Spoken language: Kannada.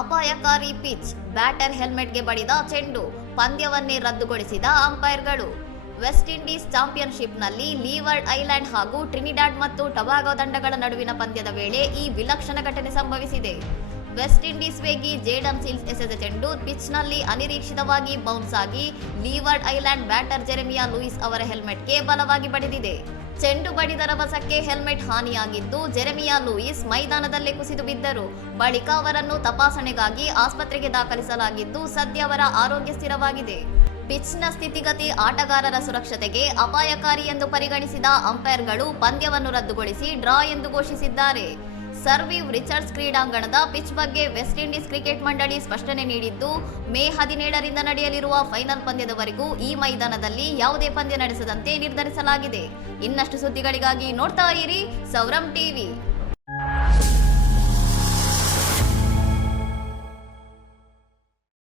ಅಪಾಯಕಾರಿ ಪಿಚ್, ಬ್ಯಾಟರ್ ಹೆಲ್ಮೆಟ್ಗೆ ಬಡಿದ ಚೆಂಡು, ಪಂದ್ಯವನ್ನೇ ರದ್ದುಗೊಳಿಸಿದ ಅಂಪೈರ್ಗಳು. ವೆಸ್ಟ್ ಇಂಡೀಸ್ ಚಾಂಪಿಯನ್ಶಿಪ್ನಲ್ಲಿ ಲೀವರ್ಡ್ ಐಲ್ಯಾಂಡ್ ಹಾಗೂ ಟ್ರಿನಿಡಾಡ್ ಮತ್ತು ಟೊಬ್ಯಾಗೊ ತಂಡಗಳ ನಡುವಿನ ಪಂದ್ಯದ ವೇಳೆ ಈ ವಿಲಕ್ಷಣ ಘಟನೆ ಸಂಭವಿಸಿದೆ. ವೆಸ್ಟ್ ಇಂಡೀಸ್ ವೇಗಿ ಜೇಡನ್ ಸೀಲ್ಸ್ ಎಸೆದ ಚೆಂಡು ಪಿಚ್ನಲ್ಲಿ ಅನಿರೀಕ್ಷಿತವಾಗಿ ಬೌನ್ಸ್ ಆಗಿ levered island batter Jeremiah Louis ಅವರ ಹೆಲ್ಮೆಟ್ಗೆ ಬಲವಾಗಿ ಬಡಿದಿದೆ. ಚೆಂಡು ಬಡಿದ ರಭಸಕ್ಕೆ ಹೆಲ್ಮೆಟ್ ಹಾನಿಯಾಗಿದ್ದು, ಜೆರೆಮಿಯಾ ಲೂಯಿಸ್ ಮೈದಾನದಲ್ಲೇ ಕುಸಿದು ಬಿದ್ದರು. ಬಳಿಕ ಅವರನ್ನು ತಪಾಸಣೆಗಾಗಿ ಆಸ್ಪತ್ರೆಗೆ ದಾಖಲಿಸಲಾಗಿದ್ದು, ಸದ್ಯ ಅವರ ಆರೋಗ್ಯ ಸ್ಥಿರವಾಗಿದೆ. ಪಿಚ್ನ ಸ್ಥಿತಿಗತಿ ಆಟಗಾರರ ಸುರಕ್ಷತೆಗೆ ಅಪಾಯಕಾರಿ ಎಂದು ಪರಿಗಣಿಸಿದ ಅಂಪೈರ್ಗಳು ಪಂದ್ಯವನ್ನು ರದ್ದುಗೊಳಿಸಿ ಡ್ರಾ ಎಂದು ಘೋಷಿಸಿದ್ದಾರೆ. ಸರ್ ವಿವ್ ರಿಚರ್ಡ್ಸ್ ಕ್ರೀಡಾಂಗಣದ ಪಿಚ್ ಬಗ್ಗೆ ವೆಸ್ಟ್ ಇಂಡೀಸ್ ಕ್ರಿಕೆಟ್ ಮಂಡಳಿ ಸ್ಪಷ್ಟನೆ ನೀಡಿದ್ದು, ಮೇ 17ರಿಂದ ನಡೆಯಲಿರುವ ಫೈನಲ್ ಪಂದ್ಯದವರೆಗೂ ಈ ಮೈದಾನದಲ್ಲಿ ಯಾವುದೇ ಪಂದ್ಯ ನಡೆಸದಂತೆ ನಿರ್ಧರಿಸಲಾಗಿದೆ. ಇನ್ನಷ್ಟು ಸುದ್ದಿಗಳಿಗಾಗಿ ನೋಡ್ತಾ ಇರಿ ಸೌರಂ ಟಿವಿ.